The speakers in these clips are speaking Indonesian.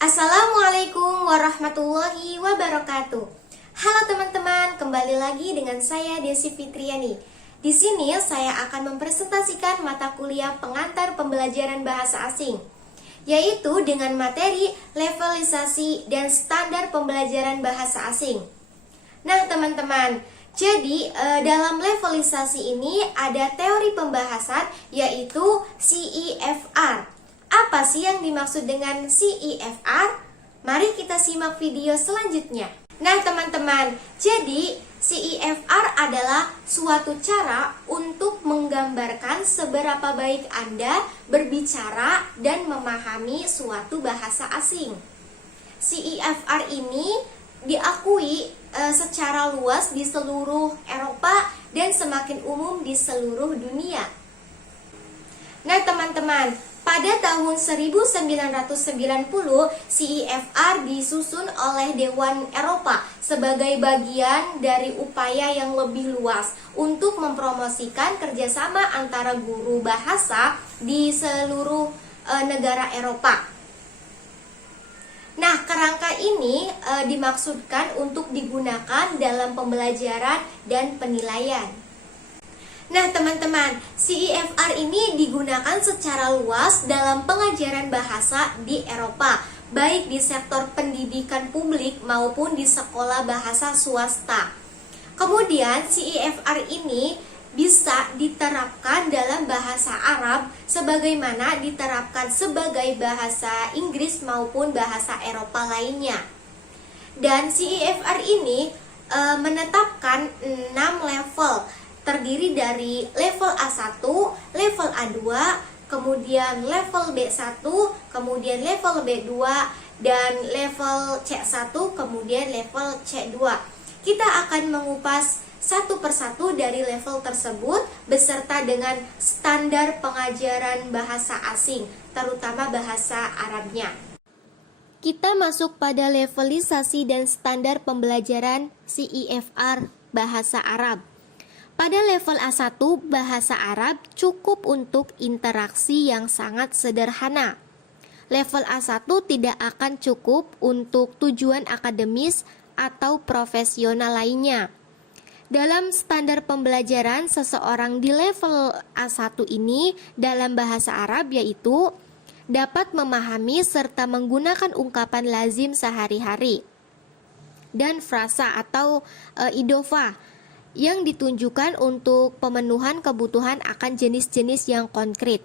Assalamualaikum warahmatullahi wabarakatuh. Halo teman-teman, kembali lagi dengan saya Desi Fitriani. Di sini saya akan mempresentasikan mata kuliah pengantar pembelajaran bahasa asing, yaitu dengan materi levelisasi dan standar pembelajaran bahasa asing. Nah teman-teman, jadi dalam levelisasi ini ada teori pembahasan yaitu CEFR. Apa sih yang dimaksud dengan CEFR? Mari kita simak video selanjutnya. Nah teman-teman, jadi CEFR adalah suatu cara untuk menggambarkan seberapa baik Anda berbicara dan memahami suatu bahasa asing. CEFR ini diakui secara luas di seluruh Eropa dan semakin umum di seluruh dunia. Nah teman-teman, pada tahun 1990, CEFR disusun oleh Dewan Eropa sebagai bagian dari upaya yang lebih luas untuk mempromosikan kerjasama antara guru bahasa di seluruh negara Eropa. Nah, kerangka ini dimaksudkan untuk digunakan dalam pembelajaran dan penilaian. Nah teman-teman, CEFR ini digunakan secara luas dalam pengajaran bahasa di Eropa, baik di sektor pendidikan publik maupun di sekolah bahasa swasta. Kemudian CEFR ini bisa diterapkan dalam bahasa Arab sebagaimana diterapkan sebagai bahasa Inggris maupun bahasa Eropa lainnya. Dan CEFR ini menetapkan 6 level, terdiri dari level A1, level A2, kemudian level B1, kemudian level B2, dan level C1, kemudian level C2. Kita akan mengupas satu persatu dari level tersebut beserta dengan standar pengajaran bahasa asing, terutama bahasa Arabnya. Kita masuk pada levelisasi dan standar pembelajaran CEFR bahasa Arab. Pada level A1 bahasa Arab cukup untuk interaksi yang sangat sederhana. Level A1 tidak akan cukup untuk tujuan akademis atau profesional lainnya. Dalam standar pembelajaran seseorang di level A1 ini dalam bahasa Arab yaitu dapat memahami serta menggunakan ungkapan lazim sehari-hari dan frasa atau idofa yang ditunjukkan untuk pemenuhan kebutuhan akan jenis-jenis yang konkret.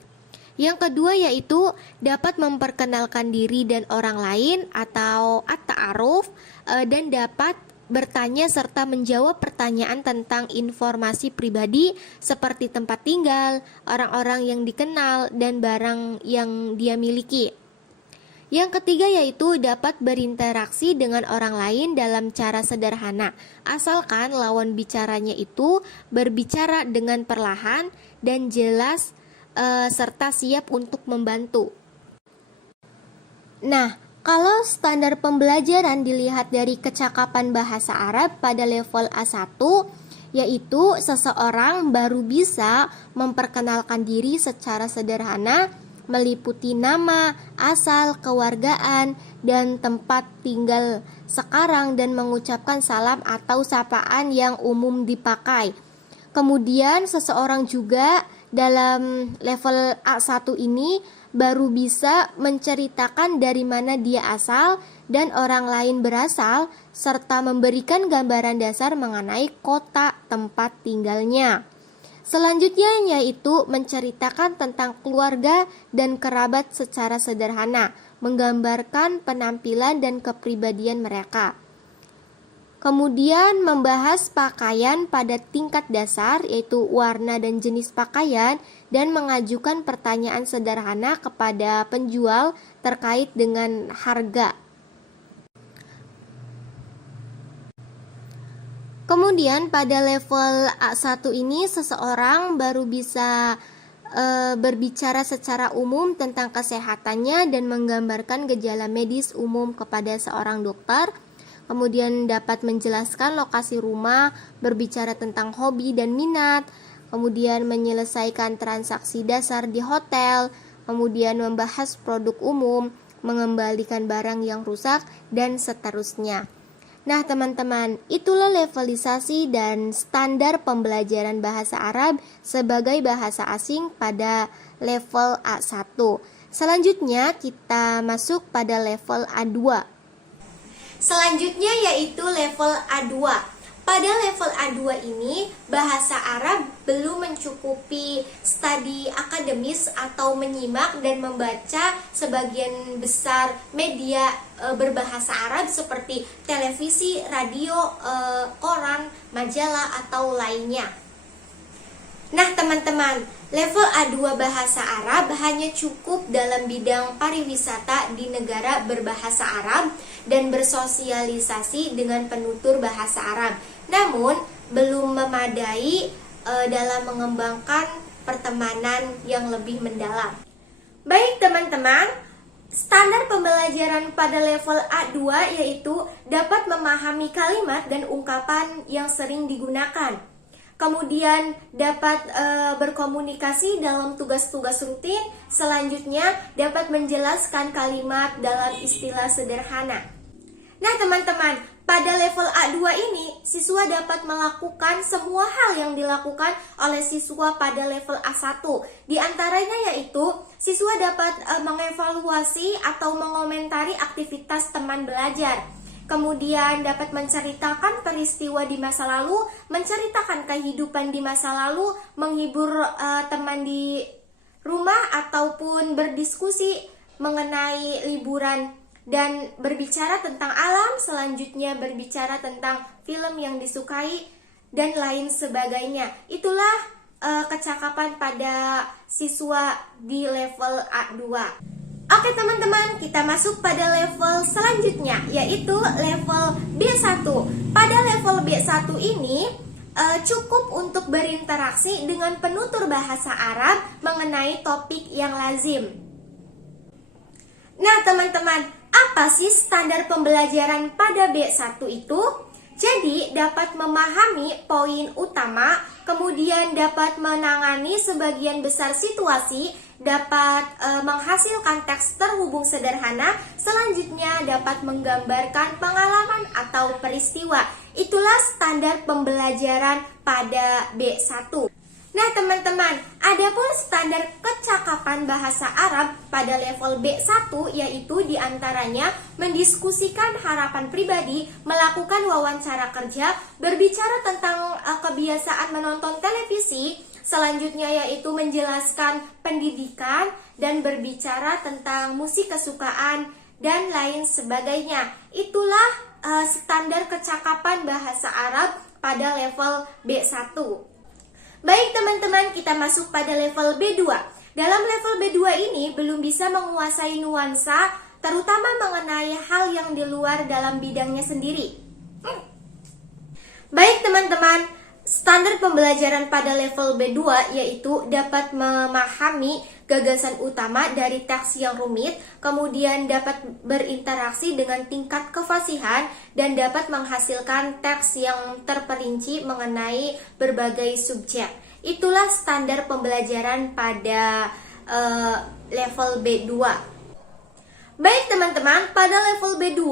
Yang kedua yaitu dapat memperkenalkan diri dan orang lain atau at-ta'aruf dan dapat bertanya serta menjawab pertanyaan tentang informasi pribadi seperti tempat tinggal, orang-orang yang dikenal, dan barang yang dia miliki. Yang ketiga yaitu dapat berinteraksi dengan orang lain dalam cara sederhana, asalkan lawan bicaranya itu berbicara dengan perlahan dan jelas serta siap untuk membantu. Nah, kalau standar pembelajaran dilihat dari kecakapan bahasa Arab pada level A1, yaitu seseorang baru bisa memperkenalkan diri secara sederhana, meliputi nama, asal, kewargaan, dan tempat tinggal sekarang dan mengucapkan salam atau sapaan yang umum dipakai. Kemudian seseorang juga dalam level A1 ini baru bisa menceritakan dari mana dia asal dan orang lain berasal serta memberikan gambaran dasar mengenai kota tempat tinggalnya. Selanjutnya yaitu menceritakan tentang keluarga dan kerabat secara sederhana, menggambarkan penampilan dan kepribadian mereka. Kemudian membahas pakaian pada tingkat dasar yaitu warna dan jenis pakaian dan mengajukan pertanyaan sederhana kepada penjual terkait dengan harga. Kemudian pada level A1 ini seseorang baru bisa berbicara secara umum tentang kesehatannya dan menggambarkan gejala medis umum kepada seorang dokter. Kemudian dapat menjelaskan lokasi rumah, berbicara tentang hobi dan minat, kemudian menyelesaikan transaksi dasar di hotel, kemudian membahas produk umum, mengembalikan barang yang rusak, dan seterusnya. Nah teman-teman, itulah levelisasi dan standar pembelajaran bahasa Arab sebagai bahasa asing pada level A1. Selanjutnya kita masuk pada level A2. Selanjutnya yaitu level A2. Pada level A2 ini, bahasa Arab belum mencukupi studi akademis atau menyimak dan membaca sebagian besar media berbahasa Arab seperti televisi, radio, koran, majalah, atau lainnya. Nah teman-teman, level A2 bahasa Arab hanya cukup dalam bidang pariwisata di negara berbahasa Arab dan bersosialisasi dengan penutur bahasa Arab. Namun, belum memadai dalam mengembangkan pertemanan yang lebih mendalam. Baik teman-teman, standar pembelajaran pada level A2 yaitu dapat memahami kalimat dan ungkapan yang sering digunakan. Kemudian dapat berkomunikasi dalam tugas-tugas rutin. Selanjutnya dapat menjelaskan kalimat dalam istilah sederhana. Nah teman-teman, pada level A2 ini siswa dapat melakukan semua hal yang dilakukan oleh siswa pada level A1. Di antaranya yaitu siswa dapat mengevaluasi atau mengomentari aktivitas teman belajar. Kemudian dapat menceritakan peristiwa di masa lalu, menceritakan kehidupan di masa lalu, menghibur teman di rumah, ataupun berdiskusi mengenai liburan, dan berbicara tentang alam. Selanjutnya berbicara tentang film yang disukai, dan lain sebagainya. Itulah kecakapan pada siswa di level A2. Oke teman-teman, kita masuk pada level selanjutnya, yaitu level B1. Pada level B1 ini cukup untuk berinteraksi dengan penutur bahasa Arab mengenai topik yang lazim. Nah teman-teman, apa sih standar pembelajaran pada B1 itu? Jadi dapat memahami poin utama, kemudian dapat menangani sebagian besar situasi, dapat menghasilkan teks terhubung sederhana, selanjutnya dapat menggambarkan pengalaman atau peristiwa. Itulah standar pembelajaran pada B1. Nah teman-teman, adapun standar kecakapan bahasa Arab pada level B1 yaitu diantaranya mendiskusikan harapan pribadi, melakukan wawancara kerja, berbicara tentang kebiasaan menonton televisi, selanjutnya yaitu menjelaskan pendidikan dan berbicara tentang musik kesukaan dan lain sebagainya. Itulah standar kecakapan bahasa Arab pada level B1. Baik teman-teman, kita masuk pada level B2. Dalam level B2 ini belum bisa menguasai nuansa, terutama mengenai hal yang di luar dalam bidangnya sendiri. Baik teman-teman, standar pembelajaran pada level B2 yaitu dapat memahami gagasan utama dari teks yang rumit, kemudian dapat berinteraksi dengan tingkat kefasihan, dan dapat menghasilkan teks yang terperinci mengenai berbagai subjek. Itulah standar pembelajaran pada level B2. Baik teman-teman, pada level B2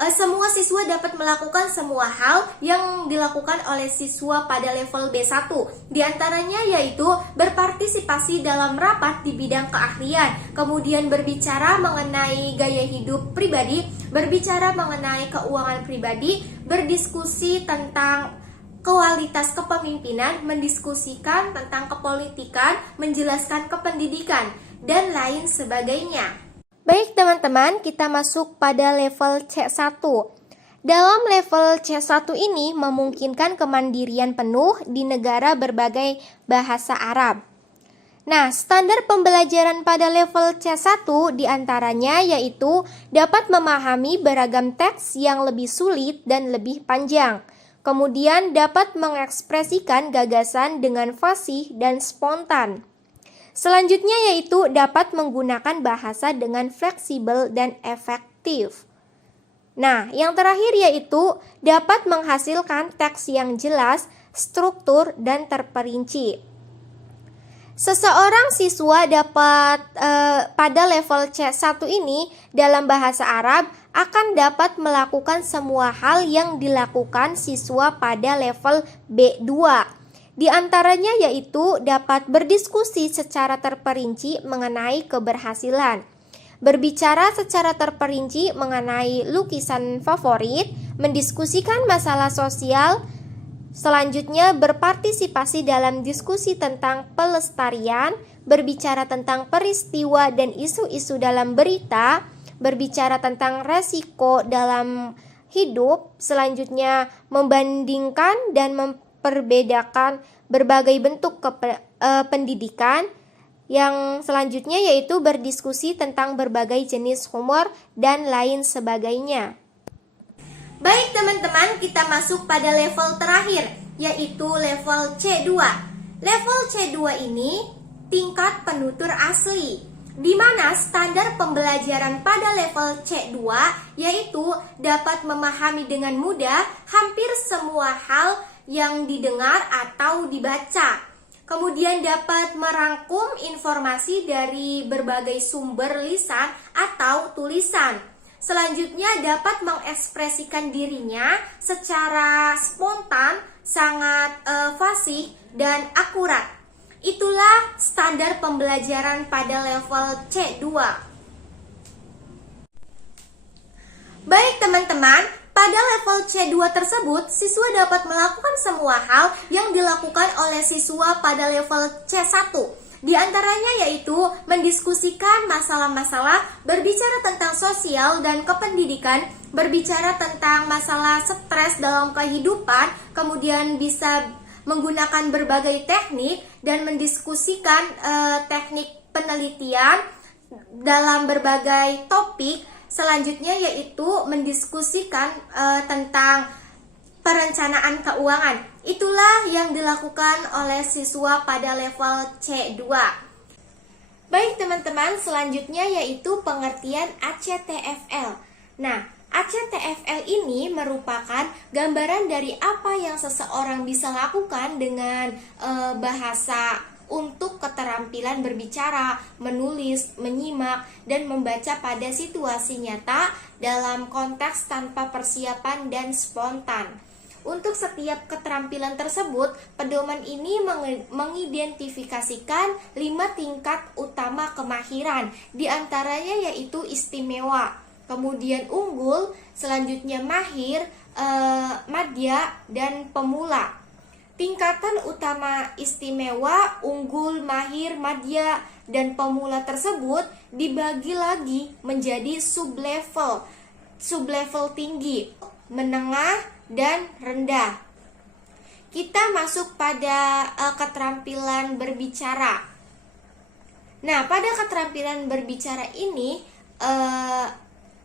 semua siswa dapat melakukan semua hal yang dilakukan oleh siswa pada level B1. Di antaranya yaitu berpartisipasi dalam rapat di bidang keahlian, kemudian berbicara mengenai gaya hidup pribadi, berbicara mengenai keuangan pribadi, berdiskusi tentang kualitas kepemimpinan, mendiskusikan tentang kepolitikan, menjelaskan kependidikan, dan lain sebagainya. Baik teman-teman, kita masuk pada level C1. Dalam level C1 ini memungkinkan kemandirian penuh di negara berbagai bahasa Arab. Nah, standar pembelajaran pada level C1 diantaranya yaitu dapat memahami beragam teks yang lebih sulit dan lebih panjang. Kemudian dapat mengekspresikan gagasan dengan fasih dan spontan. Selanjutnya yaitu dapat menggunakan bahasa dengan fleksibel dan efektif. Nah, yang terakhir yaitu dapat menghasilkan teks yang jelas, struktur, dan terperinci. Seseorang siswa dapat pada level C1 ini dalam bahasa Arab akan dapat melakukan semua hal yang dilakukan siswa pada level B2. Di antaranya yaitu dapat berdiskusi secara terperinci mengenai keberhasilan, berbicara secara terperinci mengenai lukisan favorit, mendiskusikan masalah sosial. Selanjutnya, berpartisipasi dalam diskusi tentang pelestarian, berbicara tentang peristiwa dan isu-isu dalam berita, berbicara tentang resiko dalam hidup. Selanjutnya, membandingkan dan memperbedakan berbagai bentuk pendidikan. Yang selanjutnya yaitu berdiskusi tentang berbagai jenis humor dan lain sebagainya. Baik teman-teman, kita masuk pada level terakhir, yaitu level C2. Level C2 ini tingkat penutur asli, di mana standar pembelajaran pada level C2 yaitu dapat memahami dengan mudah hampir semua hal yang didengar atau dibaca. Kemudian dapat merangkum informasi dari berbagai sumber lisan atau tulisan. Selanjutnya dapat mengekspresikan dirinya secara spontan, sangat fasih dan akurat. Itulah standar pembelajaran pada level C2. Baik teman-teman, pada level C2 tersebut, siswa dapat melakukan semua hal yang dilakukan oleh siswa pada level C1. Di antaranya yaitu mendiskusikan masalah-masalah, berbicara tentang sosial dan kependidikan, berbicara tentang masalah stres dalam kehidupan, kemudian bisa menggunakan berbagai teknik dan mendiskusikan teknik penelitian dalam berbagai topik. Selanjutnya yaitu mendiskusikan tentang perencanaan keuangan. Itulah yang dilakukan oleh siswa pada level C2. Baik teman-teman, selanjutnya yaitu pengertian ACTFL. Nah, ACTFL ini merupakan gambaran dari apa yang seseorang bisa lakukan dengan bahasa untuk keterampilan berbicara, menulis, menyimak, dan membaca pada situasi nyata dalam konteks tanpa persiapan dan spontan. Untuk setiap keterampilan tersebut, pedoman ini mengidentifikasikan 5 tingkat utama kemahiran, di antaranya yaitu istimewa, kemudian unggul, selanjutnya mahir, madya, dan pemula. Tingkatan utama istimewa, unggul, mahir, madya, dan pemula tersebut dibagi lagi menjadi sublevel tinggi, menengah, dan rendah. Kita masuk pada keterampilan berbicara. Nah, pada keterampilan berbicara ini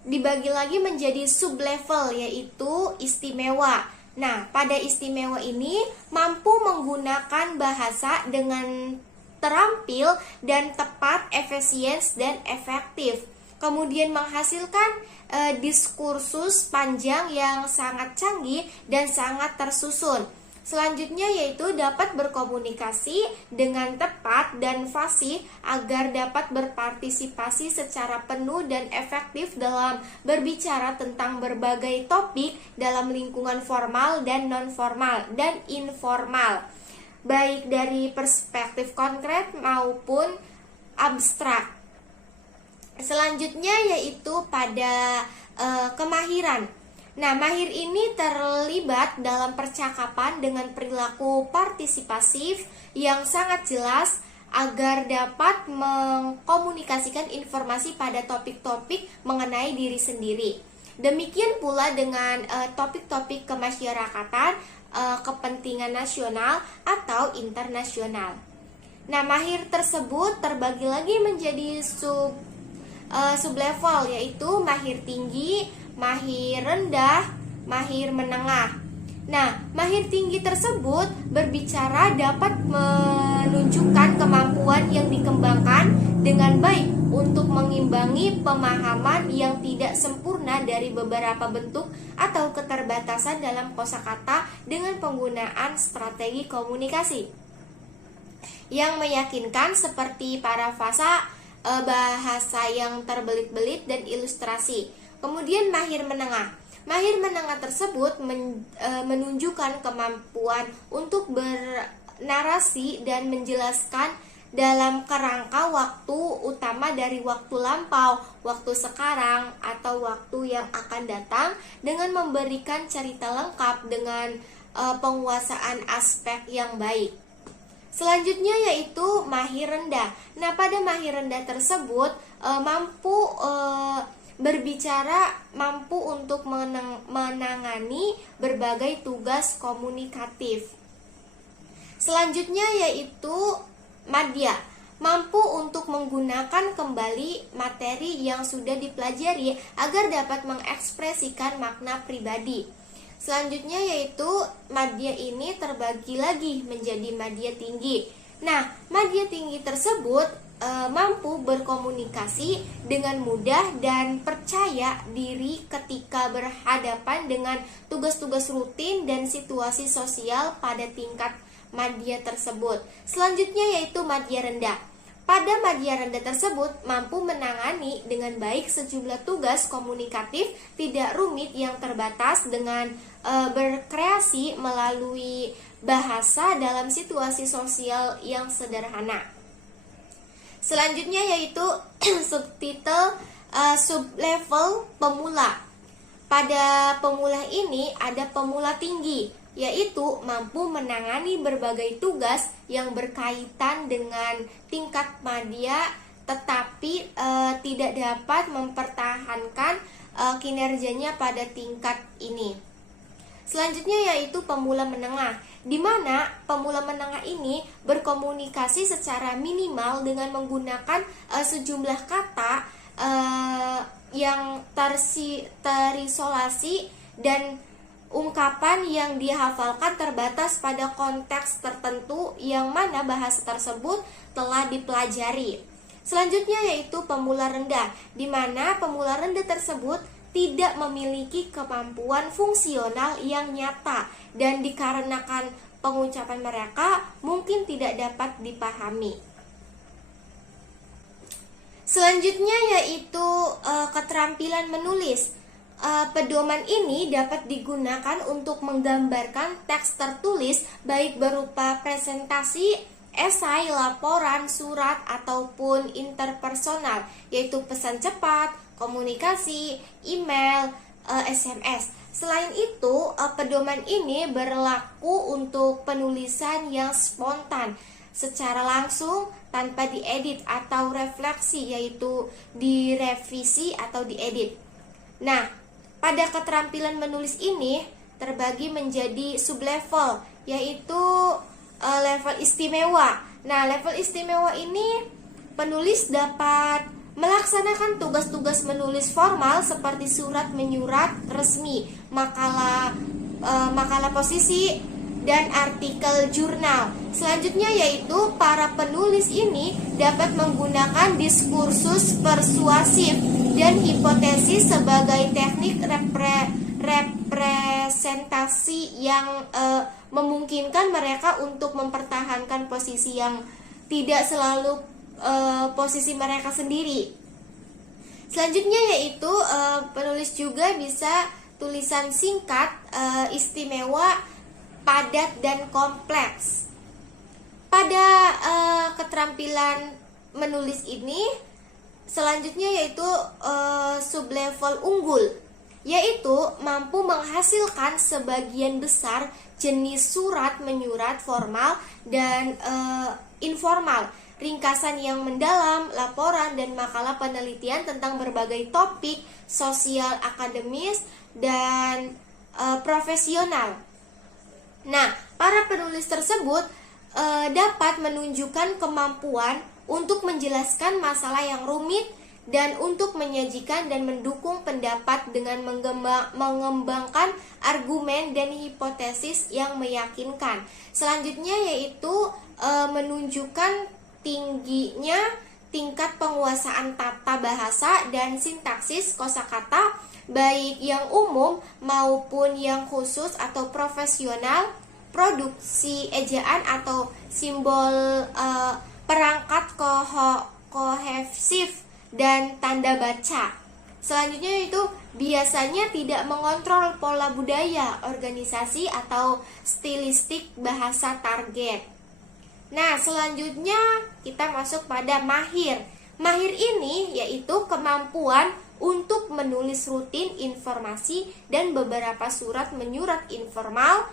dibagi lagi menjadi sublevel, yaitu istimewa. Nah, pada istimewa ini mampu menggunakan bahasa dengan terampil dan tepat, efisiens dan efektif. Kemudian menghasilkan diskursus panjang yang sangat canggih dan sangat tersusun. Selanjutnya yaitu dapat berkomunikasi dengan tepat dan fasih agar dapat berpartisipasi secara penuh dan efektif dalam berbicara tentang berbagai topik dalam lingkungan formal dan non-formal dan informal, baik dari perspektif konkret maupun abstrak. Selanjutnya yaitu pada kemahiran. Nah, mahir ini terlibat dalam percakapan dengan perilaku partisipasif yang sangat jelas agar dapat mengkomunikasikan informasi pada topik-topik mengenai diri sendiri. Demikian pula dengan topik-topik kemasyarakatan, kepentingan nasional atau internasional. Nah, mahir tersebut terbagi lagi menjadi sublevel, yaitu mahir tinggi, mahir rendah, mahir menengah. Nah, mahir tinggi tersebut berbicara dapat menunjukkan kemampuan yang dikembangkan dengan baik untuk mengimbangi pemahaman yang tidak sempurna dari beberapa bentuk atau keterbatasan dalam kosakata dengan penggunaan strategi komunikasi. yang meyakinkan seperti parafrasa, bahasa yang terbelit-belit dan ilustrasi. Kemudian mahir menengah. Mahir menengah tersebut menunjukkan kemampuan untuk bernarasi dan menjelaskan dalam kerangka waktu utama dari waktu lampau, waktu sekarang, atau waktu yang akan datang dengan memberikan cerita lengkap dengan penguasaan aspek yang baik. Selanjutnya yaitu mahir rendah. Nah, pada mahir rendah tersebut mampu berbicara, mampu untuk menangani berbagai tugas komunikatif. Selanjutnya yaitu madya, mampu untuk menggunakan kembali materi yang sudah dipelajari agar dapat mengekspresikan makna pribadi. Selanjutnya yaitu madya ini terbagi lagi menjadi madya tinggi. Nah, madya tinggi tersebut mampu berkomunikasi dengan mudah dan percaya diri ketika berhadapan dengan tugas-tugas rutin dan situasi sosial pada tingkat madya tersebut. Selanjutnya yaitu madya rendah. Pada madya rendah tersebut mampu menangani dengan baik sejumlah tugas komunikatif tidak rumit yang terbatas dengan berkreasi melalui bahasa dalam situasi sosial yang sederhana. Selanjutnya yaitu subtitle sublevel pemula. Pada pemula ini ada pemula tinggi, yaitu mampu menangani berbagai tugas yang berkaitan dengan tingkat madya tetapi tidak dapat mempertahankan kinerjanya pada tingkat ini. Selanjutnya yaitu pemula menengah, di mana pemula menengah ini berkomunikasi secara minimal dengan menggunakan sejumlah kata yang terisolasi dan ungkapan yang dihafalkan terbatas pada konteks tertentu yang mana bahasa tersebut telah dipelajari. Selanjutnya yaitu pemula rendah, di mana pemula rendah tersebut tidak memiliki kemampuan fungsional yang nyata dan dikarenakan pengucapan mereka mungkin tidak dapat dipahami. Selanjutnya yaitu keterampilan menulis. Pedoman ini dapat digunakan untuk menggambarkan teks tertulis baik berupa presentasi, esai, laporan, surat, ataupun interpersonal, yaitu pesan cepat, komunikasi, email, SMS. Selain itu, pedoman ini berlaku untuk penulisan yang spontan, secara langsung tanpa diedit atau refleksi, yaitu direvisi atau diedit. Nah, pada keterampilan menulis ini terbagi menjadi sublevel, yaitu level istimewa. Nah, level istimewa ini penulis dapat melaksanakan tugas-tugas menulis formal seperti surat menyurat resmi, makalah posisi, dan artikel jurnal. Selanjutnya yaitu para penulis ini dapat menggunakan diskursus persuasif dan hipotesis sebagai teknik representasi yang memungkinkan mereka untuk mempertahankan posisi yang tidak selalu posisi mereka sendiri. Selanjutnya yaitu penulis juga bisa tulisan singkat, istimewa, padat, dan kompleks. Pada keterampilan menulis ini selanjutnya yaitu sublevel unggul, yaitu mampu menghasilkan sebagian besar jenis surat menyurat formal dan informal, ringkasan yang mendalam, laporan, dan makalah penelitian tentang berbagai topik sosial, akademis, dan profesional. Nah, para penulis tersebut dapat menunjukkan kemampuan untuk menjelaskan masalah yang rumit dan untuk menyajikan dan mendukung pendapat dengan mengembangkan argumen dan hipotesis yang meyakinkan. Selanjutnya yaitu menunjukkan tingginya tingkat penguasaan tata bahasa dan sintaksis kosakata baik yang umum maupun yang khusus atau profesional, produksi ejaan atau simbol perangkat kohesif dan tanda baca. Selanjutnya itu biasanya tidak mengontrol pola budaya, organisasi, atau stilistik bahasa target. Nah, selanjutnya kita masuk pada mahir. Mahir ini yaitu kemampuan untuk menulis rutin informasi dan beberapa surat menyurat informal,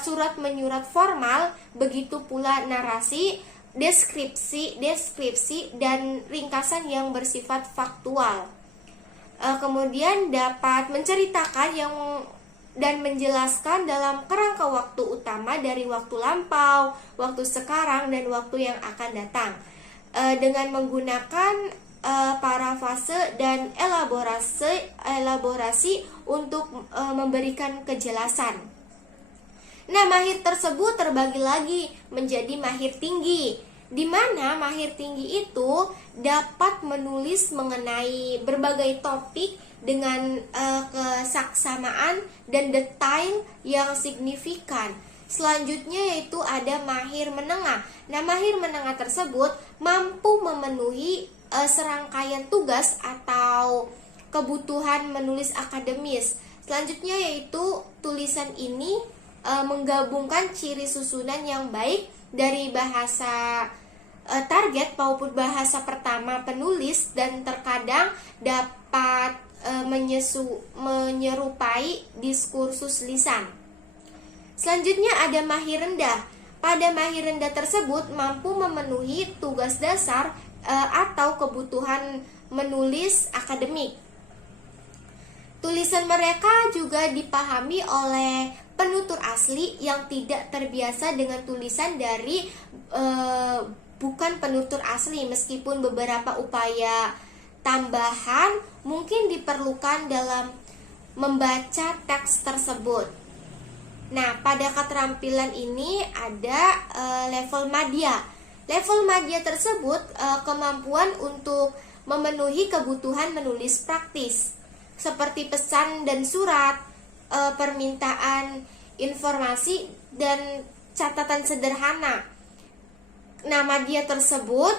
surat menyurat formal, begitu pula narasi, deskripsi dan ringkasan yang bersifat faktual. Kemudian dapat menceritakan dan menjelaskan dalam kerangka waktu utama dari waktu lampau, waktu sekarang, dan waktu yang akan datang, dengan menggunakan parafrase dan elaborasi untuk memberikan kejelasan. Nah, mahir tersebut terbagi lagi menjadi mahir tinggi, di mana mahir tinggi itu dapat menulis mengenai berbagai topik dengan kesaksamaan dan detail yang signifikan. Selanjutnya yaitu ada mahir menengah. Nah, mahir menengah tersebut mampu memenuhi serangkaian tugas atau kebutuhan menulis akademis. Selanjutnya yaitu tulisan ini menggabungkan ciri susunan yang baik dari bahasa target maupun bahasa pertama penulis, dan terkadang dapat menyerupai diskursus lisan. Selanjutnya ada mahir rendah. Pada mahir rendah tersebut mampu memenuhi tugas dasar atau kebutuhan menulis akademik. Tulisan mereka juga dipahami oleh penutur asli yang tidak terbiasa dengan tulisan dari bukan penutur asli, meskipun beberapa upaya tambahan mungkin diperlukan dalam membaca teks tersebut. Nah, pada keterampilan ini ada level madya. Level madya tersebut kemampuan untuk memenuhi kebutuhan menulis praktis, seperti pesan dan surat, permintaan informasi, dan catatan sederhana. Nah, madya tersebut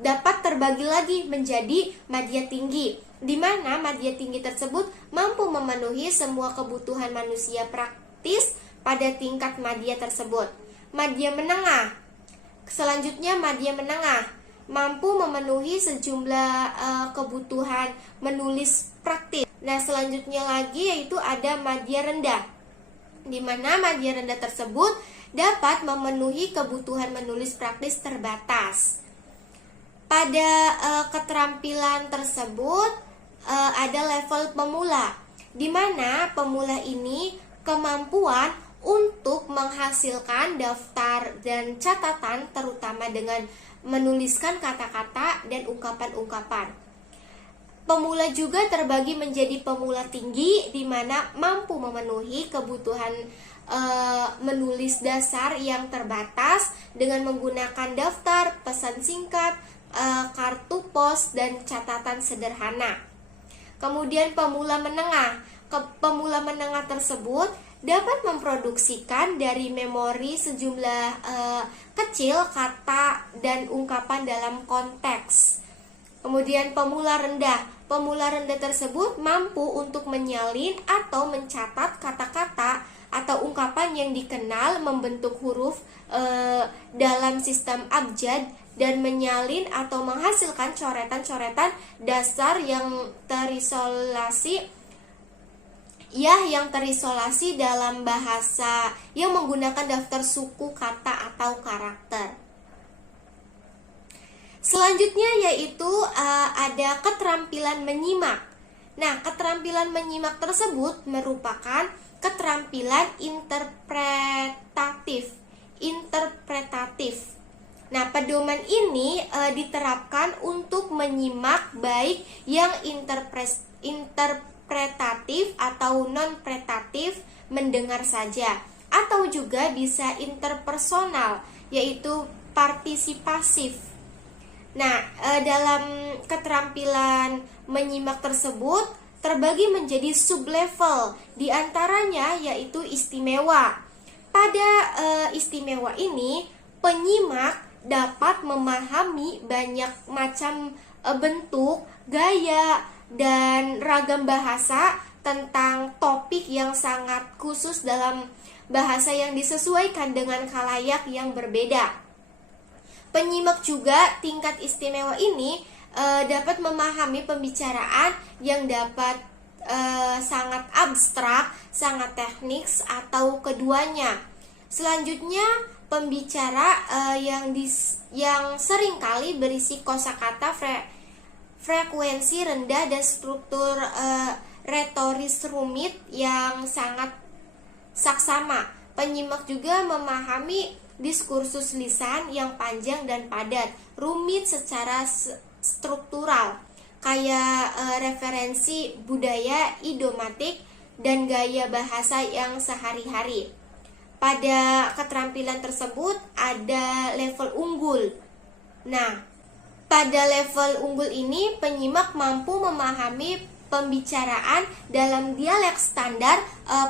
dapat terbagi lagi menjadi madya tinggi, di mana madya tinggi tersebut mampu memenuhi semua kebutuhan manusia praktis pada tingkat madya tersebut. Madya menengah. Selanjutnya madya menengah mampu memenuhi sejumlah kebutuhan menulis praktis. Nah, selanjutnya lagi yaitu ada madya rendah, di mana madya rendah tersebut dapat memenuhi kebutuhan menulis praktis terbatas. Pada keterampilan tersebut ada level pemula, di mana pemula ini kemampuan untuk menghasilkan daftar dan catatan, terutama dengan menuliskan kata-kata dan ungkapan-ungkapan. Pemula juga terbagi menjadi pemula tinggi, di mana mampu memenuhi kebutuhan menulis dasar yang terbatas dengan menggunakan daftar, pesan singkat, kartu pos, dan catatan sederhana. Kemudian pemula menengah. Pemula menengah tersebut dapat memproduksikan dari memori sejumlah kecil kata dan ungkapan dalam konteks. Kemudian pemula rendah. Pemula rendah tersebut mampu untuk menyalin atau mencatat kata-kata atau ungkapan yang dikenal membentuk huruf dalam sistem abjad, dan menyalin atau menghasilkan coretan-coretan dasar yang terisolasi dalam bahasa yang menggunakan daftar suku, kata, atau karakter. Selanjutnya yaitu ada keterampilan menyimak. Nah, keterampilan menyimak tersebut merupakan keterampilan interpretatif. Nah, pedoman ini diterapkan untuk menyimak baik yang interpretatif atau non-pretatif, mendengar saja, atau juga bisa interpersonal, yaitu partisipasif. Nah, dalam keterampilan menyimak tersebut terbagi menjadi sublevel, di antaranya yaitu istimewa. Pada istimewa ini, penyimak dapat memahami banyak macam bentuk, gaya, dan ragam bahasa tentang topik yang sangat khusus dalam bahasa yang disesuaikan dengan khalayak yang berbeda. Penyimak juga tingkat istimewa ini dapat memahami pembicaraan yang dapat sangat abstrak, sangat teknis, atau keduanya. Selanjutnya, pembicara yang seringkali berisi kosakata frekuensi rendah dan struktur retoris rumit yang sangat saksama. Penyimak juga memahami diskursus lisan yang panjang dan padat, rumit secara struktural, kayak referensi budaya idiomatik dan gaya bahasa yang sehari-hari. Pada keterampilan tersebut ada level unggul. Nah, pada level unggul ini penyimak mampu memahami pembicaraan dalam dialek standar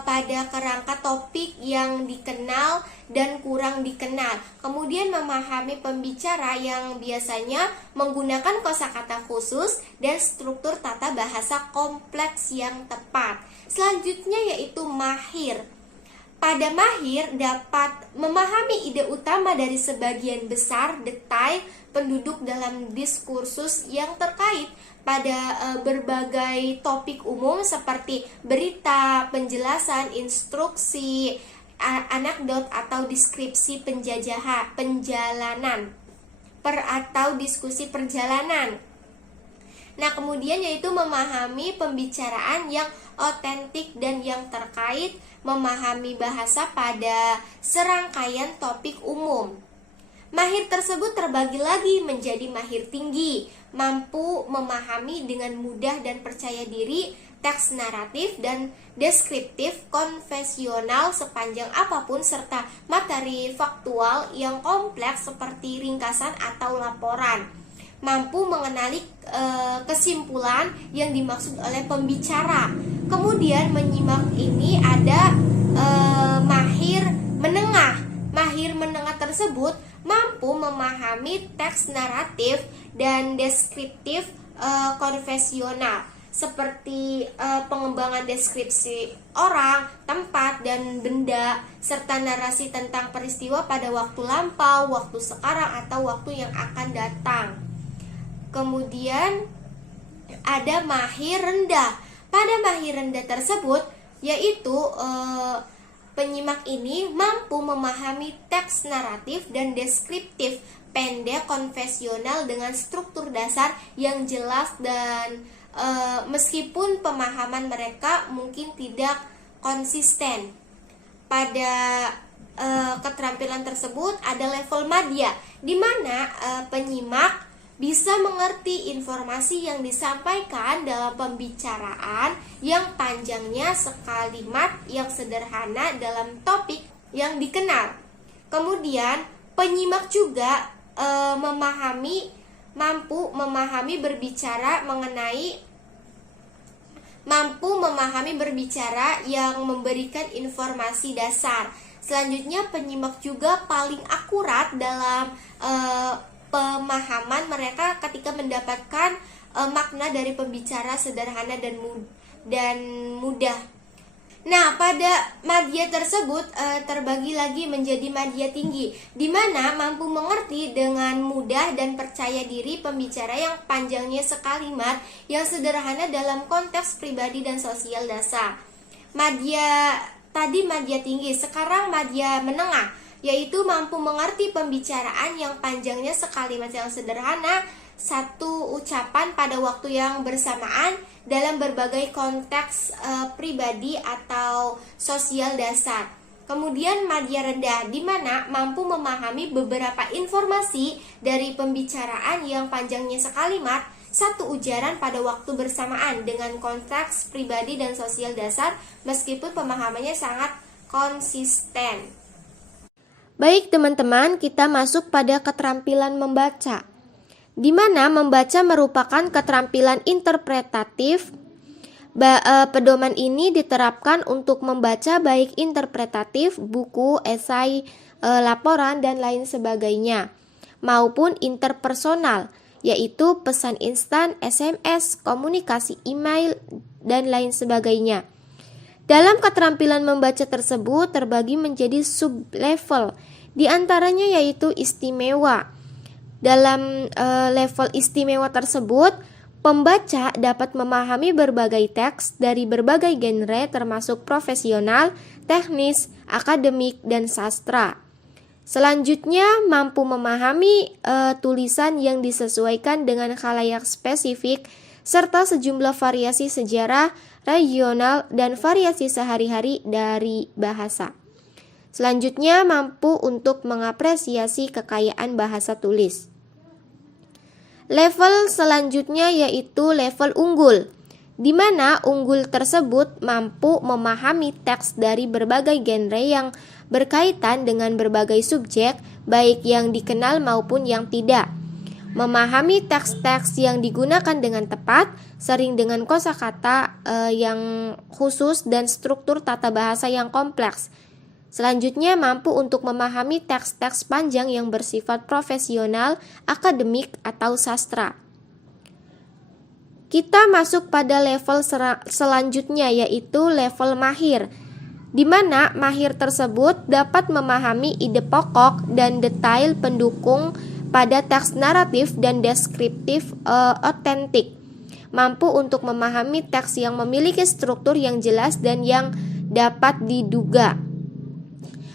pada kerangka topik yang dikenal dan kurang dikenal. Kemudian memahami pembicara yang biasanya menggunakan kosakata khusus dan struktur tata bahasa kompleks yang tepat. Selanjutnya yaitu mahir. Pada mahir dapat memahami ide utama dari sebagian besar detail penduduk dalam diskursus yang terkait pada berbagai topik umum seperti berita, penjelasan, instruksi, anekdot atau deskripsi perjalanan atau diskusi perjalanan. Nah, kemudian yaitu memahami pembicaraan yang otentik dan yang terkait, memahami bahasa pada serangkaian topik umum. Mahir tersebut terbagi lagi menjadi mahir tinggi, mampu memahami dengan mudah dan percaya diri teks naratif dan deskriptif konvensional sepanjang apapun serta materi faktual yang kompleks seperti ringkasan atau laporan. Mampu mengenali kesimpulan yang dimaksud oleh pembicara. Kemudian menyimak ini ada mahir menengah. Mahir menengah tersebut mampu memahami teks naratif dan deskriptif konvensional seperti pengembangan deskripsi orang, tempat, dan benda serta narasi tentang peristiwa pada waktu lampau, waktu sekarang, atau waktu yang akan datang. Kemudian ada mahir rendah. Pada mahir rendah tersebut yaitu penyimak ini mampu memahami teks naratif dan deskriptif pendek konvensional dengan struktur dasar yang jelas dan meskipun pemahaman mereka mungkin tidak konsisten. Pada keterampilan tersebut ada level madya, di mana penyimak bisa mengerti informasi yang disampaikan dalam pembicaraan yang panjangnya sekalimat yang sederhana dalam topik yang dikenal. Kemudian penyimak juga mampu memahami berbicara yang memberikan informasi dasar. Selanjutnya penyimak juga paling akurat dalam pemahaman mereka ketika mendapatkan makna dari pembicara sederhana dan mudah. Nah, pada madya tersebut terbagi lagi menjadi madya tinggi, di mana mampu mengerti dengan mudah dan percaya diri pembicara yang panjangnya sekalimat yang sederhana dalam konteks pribadi dan sosial dasar. Madya tinggi, sekarang madya menengah, yaitu mampu mengerti pembicaraan yang panjangnya sekalimat yang sederhana, satu ucapan pada waktu yang bersamaan dalam berbagai konteks pribadi atau sosial dasar. Kemudian madya rendah, di mana mampu memahami beberapa informasi dari pembicaraan yang panjangnya sekalimat, satu ujaran pada waktu bersamaan dengan konteks pribadi dan sosial dasar meskipun pemahamannya sangat konsisten. Baik teman-teman, kita masuk pada keterampilan membaca, di mana membaca merupakan keterampilan interpretatif Pedoman ini diterapkan untuk membaca baik interpretatif, buku, esai, laporan, dan lain sebagainya, maupun interpersonal, yaitu pesan instan, SMS, komunikasi email, dan lain sebagainya. Dalam keterampilan membaca tersebut terbagi menjadi sub-level, di antaranya yaitu istimewa. Dalam level istimewa tersebut, pembaca dapat memahami berbagai teks dari berbagai genre termasuk profesional, teknis, akademik, dan sastra. Selanjutnya, mampu memahami tulisan yang disesuaikan dengan khalayak spesifik serta sejumlah variasi sejarah, regional, dan variasi sehari-hari dari bahasa. Selanjutnya, mampu untuk mengapresiasi kekayaan bahasa tulis. Level selanjutnya yaitu level unggul, di mana unggul tersebut mampu memahami teks dari berbagai genre yang berkaitan dengan berbagai subjek, baik yang dikenal maupun yang tidak. Memahami teks-teks yang digunakan dengan tepat, sering dengan kosakata yang khusus dan struktur tata bahasa yang kompleks. Selanjutnya, mampu untuk memahami teks-teks panjang yang bersifat profesional, akademik, atau sastra. Kita masuk pada level selanjutnya yaitu level mahir, di mana mahir tersebut dapat memahami ide pokok dan detail pendukung pada teks naratif dan deskriptif otentik. Mampu untuk memahami teks yang memiliki struktur yang jelas dan yang dapat diduga.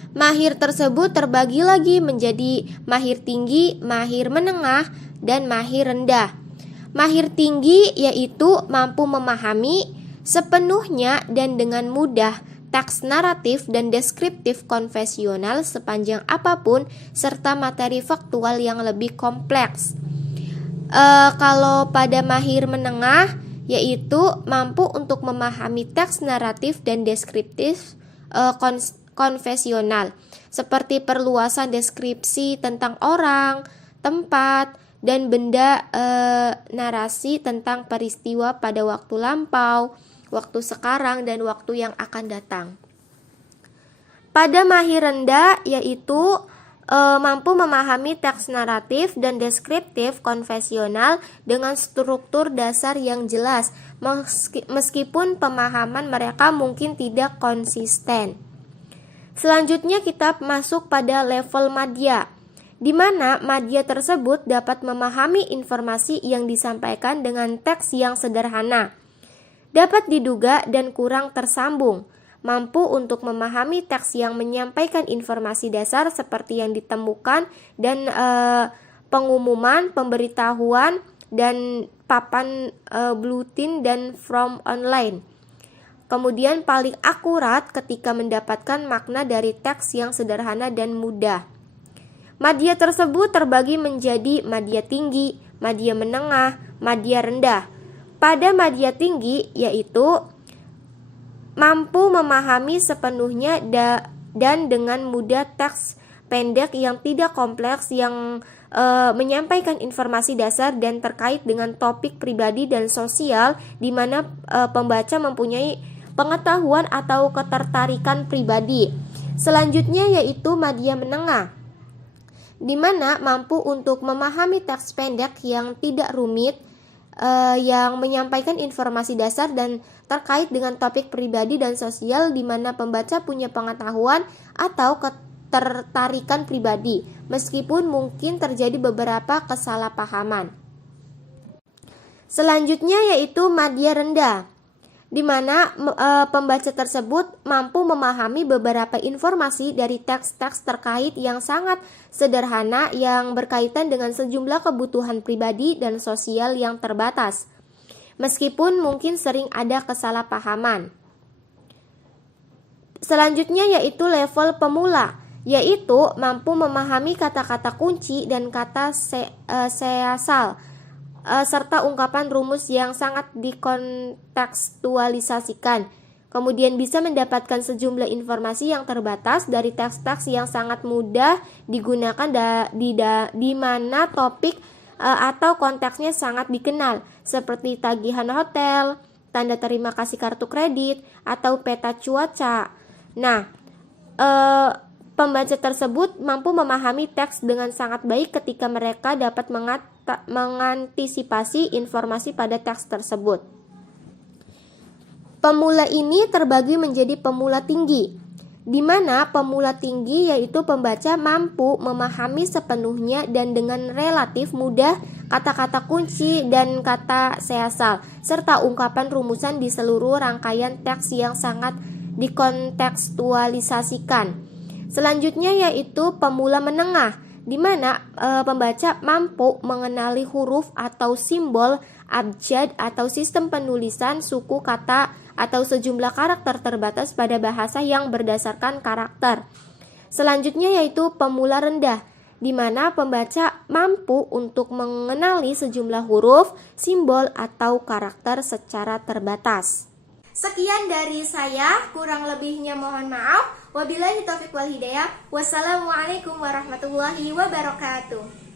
Mahir tersebut terbagi lagi menjadi mahir tinggi, mahir menengah, dan mahir rendah. Mahir tinggi yaitu mampu memahami sepenuhnya dan dengan mudah teks naratif dan deskriptif konvensional sepanjang apapun serta materi faktual yang lebih kompleks. Kalau pada mahir menengah yaitu mampu untuk memahami teks naratif dan deskriptif konvensional seperti perluasan deskripsi tentang orang, tempat, dan benda, narasi tentang peristiwa pada waktu lampau, waktu sekarang, dan waktu yang akan datang. Pada mahir rendah yaitu mampu memahami teks naratif dan deskriptif konvensional dengan struktur dasar yang jelas, meskipun pemahaman mereka mungkin tidak konsisten. Selanjutnya kita masuk pada level madya, di mana madya tersebut dapat memahami informasi yang disampaikan dengan teks yang sederhana, dapat diduga dan kurang tersambung, mampu untuk memahami teks yang menyampaikan informasi dasar seperti yang ditemukan dan pengumuman, pemberitahuan, dan papan bulletin dan from online. Kemudian paling akurat ketika mendapatkan makna dari teks yang sederhana dan mudah. Madya tersebut terbagi menjadi madya tinggi, madya menengah, madya rendah. Pada madya tinggi yaitu mampu memahami sepenuhnya dan dengan mudah teks pendek yang tidak kompleks yang menyampaikan informasi dasar dan terkait dengan topik pribadi dan sosial di mana pembaca mempunyai pengetahuan atau ketertarikan pribadi. Selanjutnya yaitu madya menengah, di mana mampu untuk memahami teks pendek yang tidak rumit, yang menyampaikan informasi dasar dan terkait dengan topik pribadi dan sosial di mana pembaca punya pengetahuan atau ketertarikan pribadi, meskipun mungkin terjadi beberapa kesalahpahaman. Selanjutnya yaitu madya rendah, di mana pembaca tersebut mampu memahami beberapa informasi dari teks-teks terkait yang sangat sederhana yang berkaitan dengan sejumlah kebutuhan pribadi dan sosial yang terbatas, meskipun mungkin sering ada kesalahpahaman. Selanjutnya yaitu level pemula, yaitu mampu memahami kata-kata kunci dan kata seasal serta ungkapan rumus yang sangat dikontekstualisasikan. Kemudian bisa mendapatkan sejumlah informasi yang terbatas dari teks-teks yang sangat mudah digunakan di mana topik atau konteksnya sangat dikenal, seperti tagihan hotel, tanda terima kasih kartu kredit, atau peta cuaca. Nah, pembaca tersebut mampu memahami teks dengan sangat baik ketika mereka dapat mengantisipasi informasi pada teks tersebut. Pemula ini terbagi menjadi pemula tinggi, di mana pemula tinggi yaitu pembaca mampu memahami sepenuhnya dan dengan relatif mudah kata-kata kunci dan kata seasal, serta ungkapan rumusan di seluruh rangkaian teks yang sangat dikontekstualisasikan. Selanjutnya yaitu pemula menengah, di mana pembaca mampu mengenali huruf atau simbol, abjad atau sistem penulisan, suku kata, atau sejumlah karakter terbatas pada bahasa yang berdasarkan karakter. Selanjutnya yaitu pemula rendah, di mana pembaca mampu untuk mengenali sejumlah huruf, simbol, atau karakter secara terbatas. Sekian dari saya, kurang lebihnya mohon maaf. Wabillahi taufiq wal hidayah. Wassalamualaikum warahmatullahi wabarakatuh.